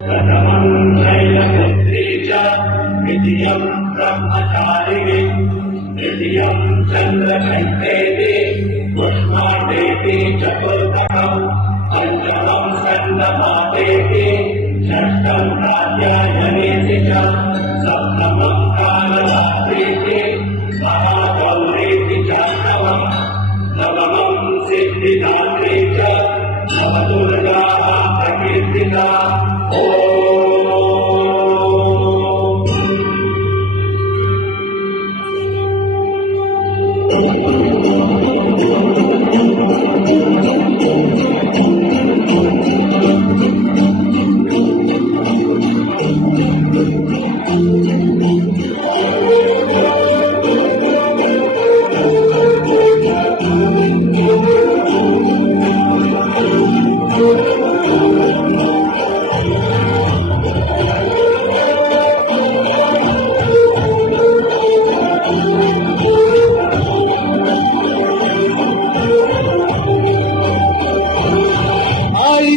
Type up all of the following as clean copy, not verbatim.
प्रथमं शैलपुत्री च द्वितीयं ब्रह्मचारिणी तृतीयं चन्द्रशङ्खेति पुष्पाण्डेति चतुर्थं पञ्चमं स्कन्दमातेति षष्ठं कात्यायनेति च सप्तमं कालरात्रीति महागौरीति चाष्टमं नवमं सिद्धिदात्री च नवदुर्गाः प्रकीर्तिता।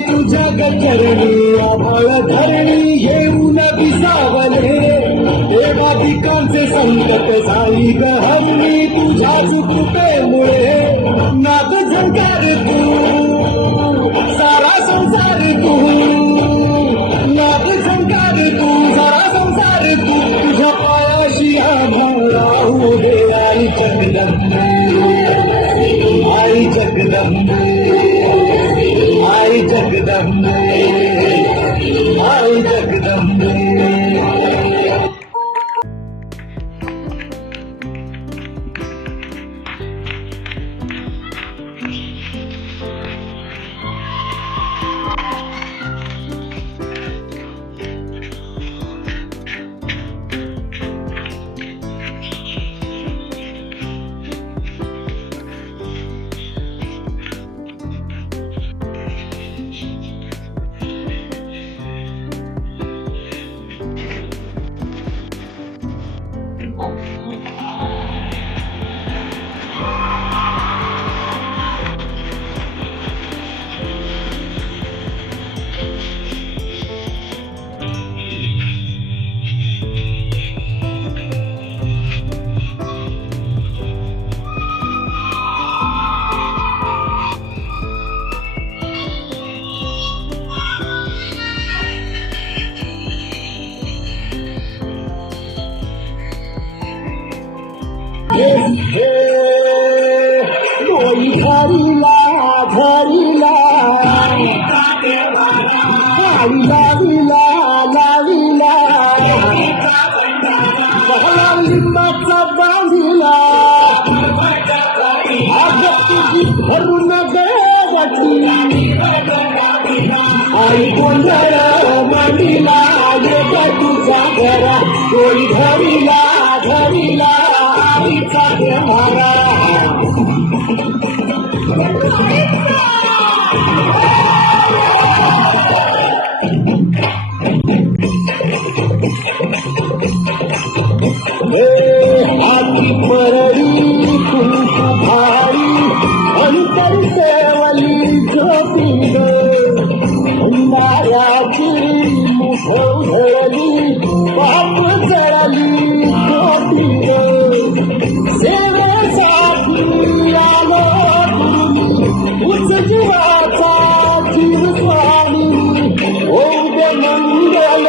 तुझ्या गचरणी आभाळ धरणी येऊन विसावले देवादिकांचे संकट झाली गहरणी तुझ्या कृपेमुळे नाद झंकार तू सारा संसार तू नाद झंकार तू सारा संसार तू तुझ्या पायाशी आम्हाला उभे आई जगदंबे आई जगदंबे आई जगदंबे आई जगदंबे। धरिला धरिला लाविला लाविला लिंबाचा बांधिला तुझी भरून गळती आई गोंधळ मांडीला तुझ्या घरा कोणी धरिला धरिला आईचा देवारा हाती परडी कुंक भारी अंतर सेवली झोपी उन्हाळ्याची मुख उधळली पाप जळली झोपी सेवेसाठी आलो तुझ जीवाचा जीव स्वामी ओम मंगल